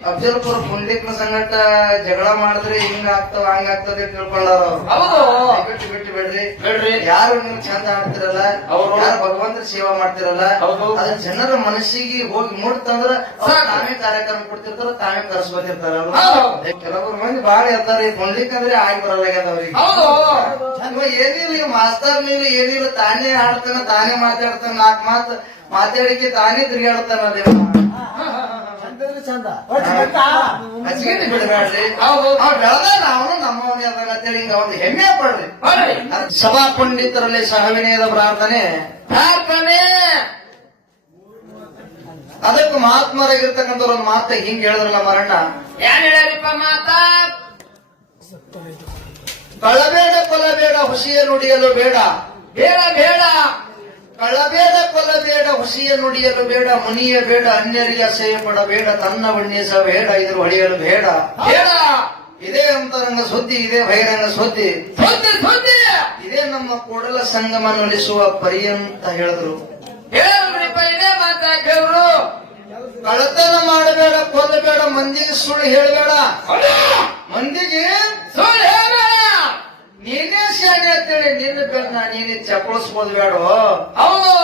ಅಫಜಲ್ಪುರ ಪುಂಡಿಕ್ನ ಸಂಗಟ ಜಗಳ ಮಾಡಿದ್ರೆ ಹಿಂಗ ಆಗ್ತಾವ ಹಂಗ ಆಗ್ತದೆ ತಿಳ್ಕೊಂಡಾರ ಹೌದು. ಬಿಟ್ಟು ಬಿಡ್ರಿ ಬಿಡ್ರಿ. ಯಾರು ನೀವು ಚಂದ ಆಡ್ತಿರಲ್ಲ ಅವರು ಯಾರು ಭಗವಂತರ ಸೇವಾ ಮಾಡ್ತಿರಲ್ಲ ಹೌದು. ಅದ್ರ ಜನರ ಮನಸ್ಸಿಗೆ ಹೋಗಿ ಮುಟ್ತಂದ್ರ ತಾವೇ ಕಾರ್ಯಕ್ರಮ ಕೊಡ್ತಿರ್ತಾರ ತಾವೇ ಕರ್ಸ್ಕೊತಿರ್ತಾರ ಕೆಲವರು ಮಂದಿ ಬಾಳ ಇರ್ತಾರ ಈ ಪುಂಡಿಕ್ ಅಂದ್ರೆ ಆಗಿ ಬರಲಾಗ್ಯದ ಅವ್ರಿಗೆ ಏನಿಲ್ಲ ಈ ಮಾಸ್ತರ್ ನೀವು ಏನಿಲ್ಲ ತಾನೇ ಆಡ್ತಾನ ತಾನೇ ಮಾತಾಡ್ತಾನ ನಾಲ್ಕು ಮಾತಾಡಿಕೆ ತಾನೇ ತಿರುಗಾಡ್ತಾನ ಅದೇ ಚಂದ ಹಚ್ಚಿಗೆ ಬಿಡಬೇಡ್ರಿ ಬೆಳೆದ ಅವನು ನಮ್ಮವನೇ ಅದಾಗ ಅಂತೇಳಿ ಹಿಂಗ ಒಂದು ಹೆಮ್ಮೆ ಪಡ್ರಿ ಸಭಾ ಪಂಡಿತರಲ್ಲಿ ಸಹವಿನಯದ ಪ್ರಾರ್ಥನೆ ಅದಕ್ಕೆ ಮಹಾತ್ಮರಾಗಿರ್ತಕ್ಕಂಥವ್ರ ಒಂದು ಮಾತ ಹಿಂಗ್ ಹೇಳಿದ್ರಲ್ಲ ಮರಣ್ಣ ಏನ್ ಹೇಳ್ಯಾರಿಪ್ಪ ಮಾತ ಕಳ್ಳಬೇಡ ಕೊಲ್ಲಬೇಡ ಹುಸಿಯ ನುಡಿಯಲು ಬೇಡ ಬೇಡ ಬೇಡ ಕಳ್ಳಬೇಡ ಕೊಲ್ಲಬೇಡ ಹುಸಿಯ ನುಡಿಯಲು ಬೇಡ ಮುನಿಯ ಬೇಡ ಅನ್ಯರಿಗೆ ಅಸಹ್ಯ ಪಡಬೇಡ ತನ್ನ ಬಣ್ಣಿಸ ಬೇಡ ಇದ್ರ ಹೊಡೆಯಲು ಬೇಡ ಬೇಡ ಇದೇ ಅಂತರಂಗ ಸುದ್ದಿ ಇದೇ ಬಹಿರಂಗ ಸುದ್ದಿ ಸುದ್ದಿ ಸುದ್ದಿ ಇದೇ ನಮ್ಮ ಕೂಡಲ ಸಂಗಮ ನುಡಿಸುವ ಪರಿ ಅಂತ ಹೇಳಿದ್ರು ಹೇಳ್ರಿಪ್ಪ ಇದೇ ಮಾತ ಕೇಳ್ರು ಕಳ್ಳತನ ಮಾಡಬೇಡ ಕೊಲ್ಲಬೇಡ ಮಂದಿಗೆ ಸುಳ್ಳು ಹೇಳಬೇಡ ಮಂದಿಗೆ ಸುಳ್ಳು ಹೇಳ ನೀನೇ ಶಾಣೆ ಅಂತೇಳಿ ನಿನ್ನ ಬೆನ್ನ ನೀನೇ ಚಪ್ಪಳಿಸ್ಬೋದು ಬೇಡ ಹೌದು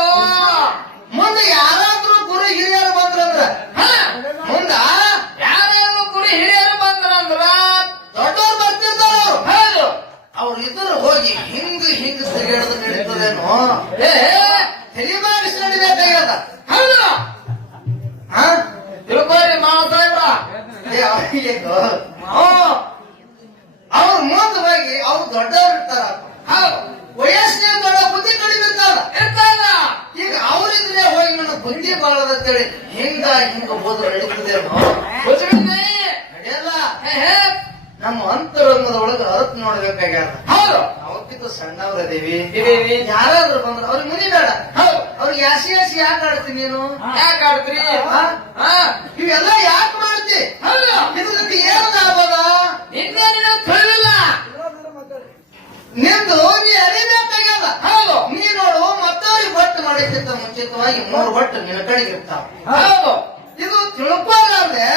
ಮುಂದೆ ಯಾರಾದ್ರೂ ಗುರು ಹಿರಿಯರು ಬಂದ್ರಂದ್ರ ಮುಂದ ಯಾರ್ಯಾರು ಗುಡಿ ಹಿರಿಯರು ಬಂದ್ರಂದ್ರ ದೊಡ್ಡವ್ರು ಬರ್ತಿರ್ತಾರ ಹೌದು ಅವ್ರು ಇದ್ರು ಹೋಗಿ ಹಿಂಗ್ ತಿರುಗಾಡೋದು ನಡೀತದೇನೋ ತಲೆ ಮಾಡಿಸಿ ನಡಿಬೇಕಾಗ್ಯದ ಹೌದು ಹಾ ತಿಳ್ಕೊರಿ ಮಾವ ಅವ್ರ ಮುಂದೆ ಹೋಗಿ ಅವ್ರು ದೊಡ್ಡವ್ರು ಇರ್ತಾರ ವಯಸ್ಸಿನ ದೊಡ್ಡ ಬುದ್ಧಿ ಕಡಿಮೆ ಇರ್ತಾರ ಈಗ ಅವ್ರಿದ್ರೆ ಹೋಗಿ ನನ್ನ ಬುದ್ಧಿ ಬಾಳದಂತೇಳಿ ಹಿಂಗ ಹೋದ್ರೆ ನಡೀತದೇನೋ ನಡೆಯಲ್ಲ ನಮ್ಮ ಅಂತರಂಗದ ಒಳಗೆ ಅರ್ಥ ನೋಡ್ಬೇಕಾಗ್ಯಾರ ಹೌದು ಅವಕ್ಕಿಂತ ಸಣ್ಣವ್ರದೇವಿ ಇದೇವಿ ಯಾರಾದ್ರೂ ಬಂದ್ರೆ ಅವ್ರಿಗೆ ಮುನಿ ಬೇಡ ಅವ್ರಿಗೆ ಯಾಸಿ ಯಾಕೆ ಆಡ್ತೀನಿ ನೀನು ಯಾಕೆ ಆಡ್ತೀರಿ ಇವೆಲ್ಲ ಯಾಕೆ ಮಾಡ್ತಿ ಹೌದು ಇದಕ್ಕೆ ಏನು ಲಾಭದ ನಿನ್ನೆ ನೀನು ತಿಳಿಲ್ಲ ನಿಂದು ನೀ ಅರಿಬೇಕಾಗ್ಯದ ಹೌದು ನೀ ನೋಡು ಮತ್ತವ್ರಿಗೆ ಬಟ್ಟು ಮಾಡೋಕ್ಕಿಂತ ಮುಂಚಿತವಾಗಿ 3 ಬಟ್ಟು ನಿನ್ನ ಕಡೆಗೆ ಇರ್ತಾವ ಹೌದು ಇದು ತಿಳ್ಕೊಳ್ಳಾರ್ದೆ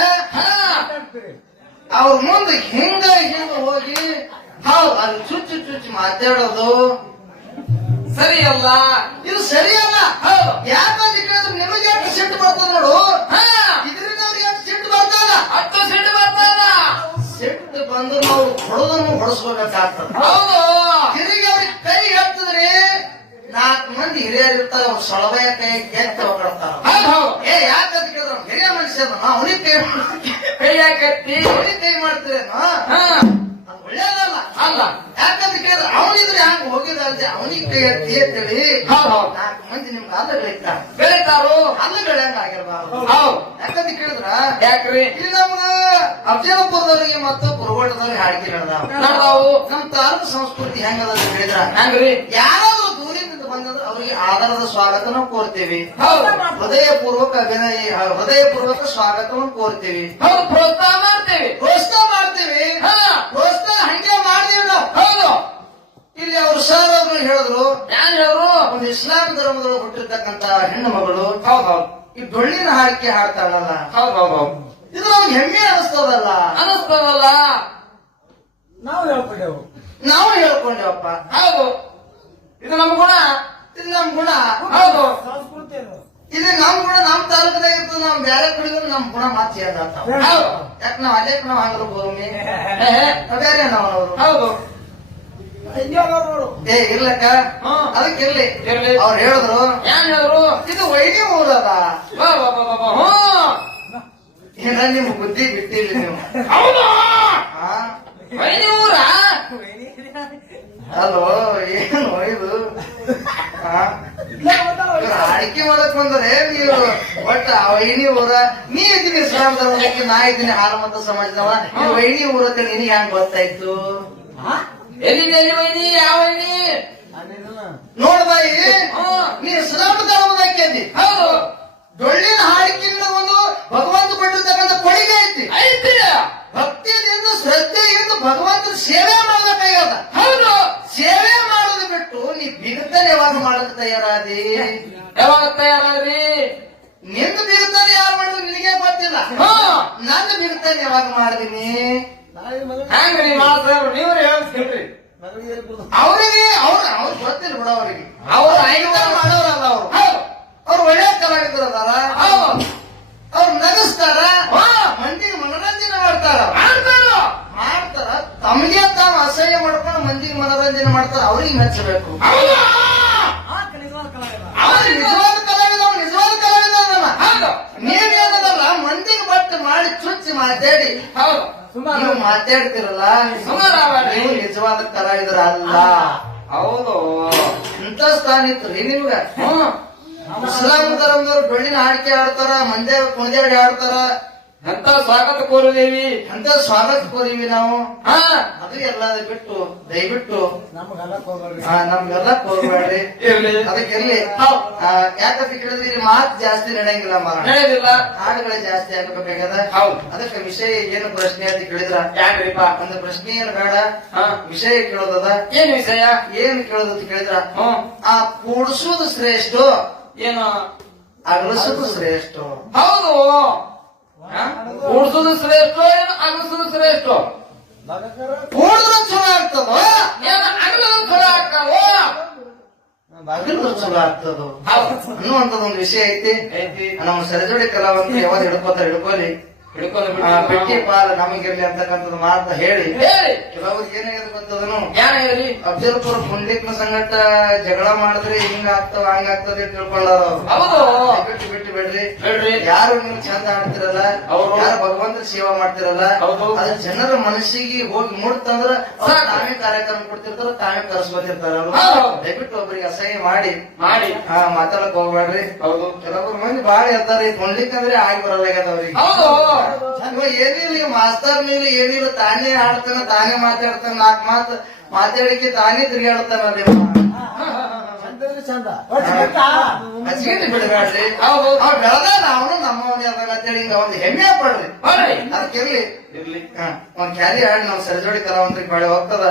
ಅವ್ರ ಮುಂದೆ ಹಿಂಗ ಹೋಗಿ ಹೌದು ಅದು ಚುಚ್ಚು ಮಾತಾಡೋದು ಸರಿಯಲ್ಲ ಇದು ಸರಿಯಲ್ಲ ಹೌದು ಯಾಕಂತ ಕೇಳಿದ್ರೆ ನಿಮಗೆ ಎಷ್ಟು ಸಿಟ್ಟು ಬರ್ತದ ನೋಡು ಇದರಿಂದ ಅವ್ರಿಗೆ ಎಷ್ಟು ಸಿಟ್ಟು ಬರ್ತದ ಹತ್ತು ಸಿಟ್ಟು ಬರ್ತದ ಸಿಟ್ಟು ಬಂದು ನಾವು ಹೊಡೆದನ್ನು ಹೊಡೆಸ್ಕೋಬೇಕಾಗ್ತದ ಹೌದು ತಿರುಗಿ ಅವ್ರಿಗೆ ಕೈ ಹತ್ತದ್ರಿ 4 ಮಂದಿ ಹಿರಿಯರು ಇರ್ತಾರ ಅವ್ರು ಸೊಳಬಯ ಕೈ ಕೆತ್ತ ಹೋಗ್ತಾರ ಹೌದು ಯಾಕಂತ ಕೇಳಿದ್ರೆ ಹಿರಿಯ ಮನುಷ್ಯ ಅವನಿಗೆ ಕೈ ಹಾಕತ್ತಿ ಅವನಿಗೆ ಕೈ ಮಾಡ್ತೀರೇನೋ ಅದು ಒಳ್ಳೇದಲ್ಲ ಅಲ್ಲ ಯಾಕಂತ ಕೇಳಿದ್ರೆ ಅವನಿದ್ರೆ ಹಂಗ ಹೋಗಿದಂತೆ ಅವನಿಗೆ ಕೈ ಎತ್ತಿ ಅಂತೇಳಿ ಹೌದು 4 ಮಂದಿ ನಿಮ್ಗೆ ಅಲ್ಲಗಳಿರ್ತಾರ ಬೆಳಿತಾರು ಅಲ್ಲಗಳು ಹೆಂಗ ಆಗಿರ್ಬಾರ್ದು ಹೌದು ಯಾಕಂತ ಕೇಳಿದ್ರ ಯಾಕ್ರಿ ಇಲ್ಲಿ ನಮ್ಗ ಅಫಜಲಪುರದವರಿಗೆ ಮತ್ತು ಕುರುಗೋಟದವ್ರಿಗೆ ಹಾಡಿಕೆ ನಡೆದಾವ ನಾವು ನಮ್ಮ ತಾಲೂಕು ಸಂಸ್ಕೃತಿ ಹೆಂಗದ ಅಂತ ಹೇಳಿದ್ರ ಹಂಗ್ರಿ ಯಾರಾದ್ರೂ ದೂರದಿಂದ ಬಂದ್ರೆ ಅವರಿಗೆ ಆಧಾರದ ಸ್ವಾಗತ ನಾವು ಕೋರ್ತೀವಿ ಹೌದು ಹೃದಯಪೂರ್ವಕ ಸ್ವಾಗತವನ್ನು ಕೋರ್ತೀವಿ ಹೌದು ಪ್ರೋತ್ಸಾಹ ಮಾಡ್ತೇವೆ ಪ್ರೋತ್ಸಾಹ ಮಾಡ್ತೀವಿ ಪ್ರೋತ್ಸಾಹ ಹಂಗೆ ಮಾಡ್ತೀವಿ ನಾವು ಹೌದು ಇಲ್ಲಿ ಅವರು ಸರ್ ಅವರು ಹೇಳಿದ್ರು ಯಾರು ಹೇಳು ಒಂದು ಇಸ್ಲಾಂ ಧರ್ಮದೊಳಗೆ ಹುಟ್ಟಿರ್ತಕ್ಕಂತ ಹೆಣ್ಣು ಮಗಳು ಹೌದು ಈ ಡೊಳ್ಳಿನ ಹಾಡಿಕೆ ಹಾಡ್ತಾಳಲ್ಲ ಹೌದು ಇದು ನಮ್ಗೆ ಹೆಮ್ಮೆ ಅನಿಸ್ತದಲ್ಲ ಅನಿಸ್ತದಲ್ಲ ನಾವು ಹೇಳ್ಕೊಂಡೆವು ನಾವು ಹೇಳ್ಕೊಂಡೇವಪ್ಪ ಹೌದು ಇದು ನಮ್ಮ ಗುಣ ಇದು ನಮ್ ಗುಣ ಹೌದು ಸಂಸ್ಕೃತಿ ಇದು ನಮ್ ಗುಣ ನಮ್ ತಾಲೂಕದಾಗ ಇರ್ತದೆ ನಮ್ ಬೇರೆ ಕಡೆಗೂ ನಮ್ ಗುಣ ಮಾತು ಚೇಂಜ್ ಆಗ್ತಾವ ಹೌದು ಯಾಕೆ ನಾವ್ ಅಲ್ಲೇ ನಾವ್ ಹಂಗ್ರ ಭೂಮಿ ಬೇರೆ ನಾವ್ ಹೌದು ನೋಡು ಇರ್ಲಕ್ಕ ಅದಕ್ಕೆ ಇರ್ಲಿ ಇರ್ಲಿ. ಅವ್ರು ಹೇಳಿದ್ರು ಏನ್ ಹೇಳಿದ್ರು ಇದು ವೈನಿ ಊರದ ಹ್ಮ್ ಏನ ನಿಮ್ ಬುದ್ಧಿ ಬಿಟ್ಟಿಲ್ಲ ನೀವು ಹೌದು ಹಾ? ವೈನಿ ಊರ ಅಲ್ಲೋ ಏನು ಇದು ಅಡಿಕೆ ಮಾಡಕ್ ಬಂದ್ರೆ ನೀವು ಒಟ್ಟ ವೈನಿ ಊರ ನೀ ಇದ್ದೀನಿ ಇಸ್ಲಾಂ ಧರ್ಮಕ್ಕೆ ನಾ ಇದ್ದೀನಿ ಹಾಲಮತ ಸಮಾಜದವ ನೀವು ವೈನಿ ಊರ ಅಂತ ನಿನಗೆ ಹೆಂಗ್ ಗೊತ್ತಾಯ್ತು ಎಲ್ಲಿ ವೈನಿ ಯಾವ ವೈನಿ ನೋಡ್ಬಾಯಿ ನೀ ಇಸ್ಲಾಂ ಧರ್ಮದಾಕಿ ಹೌದು ಡೊಳ್ಳಿನ ಹಾಡಿಕೆಯಿಂದ ಒಂದು ಭಗವಂತ ಕೊಟ್ಟಿರ್ತಕ್ಕಂಥ ಕೊಡುಗೆ ಐತಿ ಐತಿ ಭಕ್ತಿಯಿಂದ ಶ್ರದ್ಧೆಯಿಂದ ಭಗವಂತನ ಸೇವೆ ಮಾಡಬೇಕಾಗದ ಹೌದು ಸೇವೆ ಮಾಡೋದು ಬಿಟ್ಟು ನೀ ಬಿಗುತ್ತನೆ ಯಾವಾಗ ಮಾಡಕ್ ತಯಾರಾದಿ ಯಾವಾಗ ತಯಾರಾದ್ರಿ ನಿಂದು ಬಿಗುತ್ತನೆ ಯಾರು ಮಾಡಿದ್ರು ನಿನಗೆ ಗೊತ್ತಿಲ್ಲ ಹಾ ನನ್ನ ಚಾಂತನ್ ಯಾವಾಗ ಮಾಡಿದೀನಿ ನಾಳೆ ಮಗ ಹೆಂಗ್ರಿ ಮಾಸ್ತರ್ ನೀವ್ರಿ ಹೇಳ್ತೀರಿ ಮಗಳಿಗೆ ಏನ್ ಕೊಡ್ದು ಅವ್ರಿಗೆ ಅವ್ರು ಗೊತ್ತಿಲ್ಲ ಬಿಡ ಅವ್ರಿಗೆ ಅವ್ರು ಐದು ಮಾಡೋರಲ್ಲ ಅವ್ರು ಹೌದು ಅವ್ರು ಒಳ್ಳೆ ಕಲಾವಿದರು ಅದಾರ ಹೌದು ಅವ್ರು ನಗಿಸ್ತಾರ ಹಾ. ಮಂದಿಗೆ ಮನೋರಂಜನೆ ಮಾಡ್ತಾರ ಮಾಡ್ತಾರೋ ಮಾಡ್ತಾರ ತಮಗೆ ತಾವು ಅಸಹ್ಯ ಮಾಡ್ಕೊಂಡು ಮಂದಿಗೆ ಮನೋರಂಜನೆ ಮಾಡ್ತಾರ ಅವ್ರಿಗೆ ಮೆಚ್ಚಬೇಕು ಹೌದು ಅವ್ರು ನಿಜವಾದ ಕಲಾವಿದ ಅವ್ನು ನಿಜವಾದ ಕಲಾವಿದ ಅದನ್ನ ಹೌದು ನೀವೇನದಲ್ಲ ಮಂದಿಗೆ ಬಟ್ಟು ಮಾಡಿ ಚುಚ್ಚಿ ಮಾತಾಡಿ ಹೌದು ನೀವು ಮಾತಾಡ್ತಿರಲ್ಲ ಸುಮಾರಾಗ್ಬೇಡ್ರಿ. ನೀವು ನಿಜವಾದ ಕಲಾವಿದರ ಅಲ್ಲ ಹೌದು ಇಂಥ ಸ್ಥಾನ ಇತ್ರಿ ನಿಮ್ಗ ಹ್ಮ್ ಇಸ್ಲಾಂ ಧರ್ಮದವ್ರು ಬೆಳ್ಳಿನ ಹಾಡಿಕೆ ಆಡ್ತಾರ ಮಂದ್ಯ ಕುಣಿದಾಡಿ ಆಡ್ತಾರ ಎಂತ ಸ್ವಾಗತ ಕೋರುದೇವಿ ಅಂತ ಸ್ವಾಗತ ಕೋರಿವಿ ನಾವು ಹಾ ಅದು ಎಲ್ಲ ಬಿಟ್ಟು ದಯವಿಟ್ಟು ನಮ್ಗೆ ಅಲ್ಲಕ್ ಹೋಗ್ಬೇಡ್ರಿ ನಮ್ಗೆಲ್ಲ ಕೋರ್ಬೇಡ್ರಿ ಇರ್ಲಿ ಅದಕ್ಕೆಲ್ಲಿ ಯಾಕಂತ ಕೇಳಿದ್ರೆ ಇಲ್ಲಿ ಮಾತು ಜಾಸ್ತಿ ನಡೆಯಂಗಿಲ್ಲ ಮಾರ ನಡೆಯೋದಿಲ್ಲ ಹಾಡುಗಳೇ ಜಾಸ್ತಿ ಆಗ್ಬೇಕಾಗ್ಯದ ಹೌದು ಅದಕ್ಕೆ ವಿಷಯ ಏನು ಪ್ರಶ್ನೆ ಅಂತ ಕೇಳಿದ್ರ ಯಾಕ್ರಿಪ್ಪ ಒಂದು ಪ್ರಶ್ನೆ ಏನು ಬೇಡ ಹಾ ವಿಷಯ ಕೇಳೋದದ ಏನ್ ವಿಷಯ ಏನ್ ಕೇಳೋದು ಅಂತ ಕೇಳಿದ್ರ ಹ್ಮ್ ಆ ಕೂಡಿಸುವುದು ಶ್ರೇಷ್ಠ ಏನು ಅಗಲಿಸುವುದು ಶ್ರೇಷ್ಠ ಹೌದು ಕೂಡ್ಸುದು ಶ್ರೇಷ್ಠ ಏನು ಅಗಸುದು ಶ್ರೇಷ್ಠ ಮಗಕರ ಕೂಡಿದ್ರೆ ಚಲೋ ಆಗ್ತದ ಏನು ಅಗಲದು ಚಲೋ ಆಗ್ತಾವೋ ಅಗಲಿದ್ರೆ ಚಲೋ ಆಗ್ತದ ಹೌದು ಅನ್ನುವಂಥದ್ದು ಒಂದು ವಿಷಯ ಐತಿ ಐತಿ ನಮ್ಮ ಸರಜೋಡಿ ಕಲಾವಂತ ಯಾವಾಗ ಹಿಡ್ಕೋಲಿ ಹಿಡ್ಕೊಂಡು ಪೆಟ್ಟಿ ಪಾಲ ನಮಗಿರ್ಲಿ ಅಂತಕ್ಕಂಥದ್ದು ಮಾತ ಹೇಳಿ ಹೇಳಿ ಕೆಲವ್ರಿಗೆ ಏನಾಗಿದೆ ಗೊತ್ತದನು ಏನ್ ಹೇಳಿ ಅಫಜಲ್ಪುರ ಪುಂಡ್ಲಿಕ್ನ ಸಂಗಟ ಜಗಳ ಮಾಡಿದ್ರೆ ಹಿಂಗ ಆಗ್ತಾವ ಹಂಗ ಆಗ್ತದೆ ತಿಳ್ಕೊಂಡಾರ ಹೌದು ಬಿಟ್ಟು ಬಿಡ್ರಿ ಹೇಳ್ರಿ ಯಾರು ನೀವು ಚಂದ ಆಡ್ತಿರಲ್ಲ ಹೌದು. ಯಾರು ಭಗವಂತನ ಸೇವಾ ಮಾಡ್ತಿರಲ್ಲ ಹೌದು. ಅದ್ರ ಜನರ ಮನಸ್ಸಿಗೆ ಹೋಗಿ ಮುಡ್ತಂದ್ರ ಅವ್ರು ತಾವೇ ಕಾರ್ಯಕ್ರಮ ಕೊಡ್ತಿರ್ತಾರ ತಾವೇ ಕರೆಸ್ಕೊತಿರ್ತಾರ ಹೌದು. ದಯವಿಟ್ಟು ಒಬ್ಬರಿಗೆ ಅಸಹ್ಯ ಮಾಡಿ ಮಾಡಿ ಮಾತಾಡಕ್ ಹೋಗ್ಬೇಡ್ರಿ ಹೌದು ಕೆಲವೊಬ್ರು ಮಂದಿ ಬಾಳ ಇರ್ತಾರ ಪುಂಡ್ಲಿಕ್ ಆಗಿ ಬರಲಾಗ್ಯದ ಅವ್ರಿಗೆ ಹೌದು ಏನಿಲ್ಲ ಈಗ ಮಾಸ್ತರ್ ಮೇಲೆ ಏನಿಲ್ಲ ತಾನೇ ಆಡ್ತಾನ ತಾನೇ ಮಾತಾಡ್ತಾನ ನಾಲ್ಕು ಮಾತಾಡಿಕೆ ತಾನೇ ತಿರುಗಾಡ್ತಾನಲ್ಲಿ ಚಂದ್ರಿ ಚಂದ ಹಚ್ಚಿಗೆ ಬಿಡಬೇಡ್ರಿ ಹೌದು ಅವ್ ಬೆಳೆದ ಅವನು ನಮ್ಮವನೇ ಅದಾಗ ಅಂತೇಳಿ ಹಿಂಗ ಒಂದು ಹೆಮ್ಮೆ ಪಡ್ರಿ ಬರ್ರಿ ಅದಕ್ಕಿರ್ಲಿ ಇರ್ಲಿ ಒಂದ್ ಕ್ಯಾರಿ ಹಾಡಿ ನಾವು ಸರಿಜೋಡಿ ಕಲಾವಂತರಿಗೆ ಬಾಳೆ ಹೋಗ್ತದ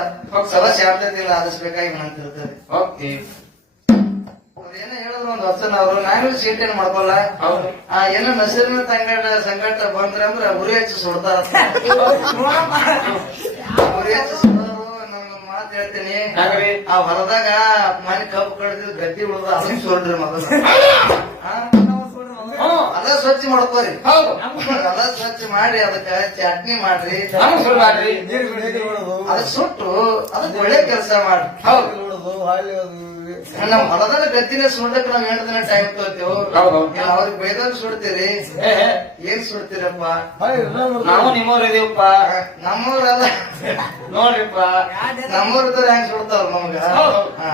ಸದಾ ಶಾಂತತೆಯಿಂದ ಆದಿಸ್ಬೇಕಾಗಿ ನಂತಿರ್ತದೆ ಓಕೆ ಏನೋ ಹೇಳಿದ್ರು ಒಂದು ವರ್ಷ ಅವರು ನಾನು ಸೀಟೇನ್ ಮಾಡ್ಕೊಲ್ಲ ಹೌದು ಏನೋ ನಸರಿನ ಸಂಕಟ ಬಂದ್ರೆ ಅಂದ್ರೆ ಉರಿ ಹಚ್ಚಿ ಸುಡ್ತಾರ ಉರಿ ಹಚ್ಚಿ ಸುಡೋರು ನಾನು ಮಾತು ಹೇಳ್ತೀನಿ ಯಾಕ್ರಿ ಆ ಹೊಲದಾಗ ಮನೆ ಕಬ್ಬು ಕಡ್ದು ಗದ್ದಿ ಉಳ್ದ ಅದನ್ನ ಸುಡ್ರಿ ಮೊದಲು ಹ್ಮ್ ಅದ ಸ್ವಚ್ಛ ಮಾಡ್ಕೋರಿ ಹೌದು ಅದ ಸ್ವಚ್ಛ ಮಾಡಿ ಅದಕ್ಕ ಚಟ್ನಿ ಮಾಡ್ರಿ ನಮಗ್ ಸುಳ್ಬಾಡ್ರಿ ನೀರು ಹೊಡೋದು ಅದಕ್ಕೆ ಸುಟ್ಟು ಅದಕ್ಕೆ ಒಳ್ಳೆ ಕೆಲಸ ಮಾಡ್ರಿ ಹೌದು ಹೊಡೋದು ಹಾಳಿ ನಮ್ ಹೊಲದಾಗ ಗದ್ದಿನ ಸುಡಕ್ ನಾವ್ 8 ದಿನ ಟೈಮ್ ತಗೋತೀವಿ ಹೌದು ಅವ್ರಿಗೆ ಬೈದಾಗ ಸುಡ್ತೀರಿ ಏ, ಏ, ಏನ್ ಸುಡ್ತೀರಪ್ಪ ನಾವು ನಿಮ್ಮವ್ರು ಇದೀವಪ್ಪ ನಮ್ಮೂರಲ್ಲ ನೋಡ್ರಿಪ್ಪ ನಮ್ಮೂರ್ ಹೆಂಗ್ ಸುಡ್ತಾರ ನಮ್ಗ ಹೌದು. ಹಾ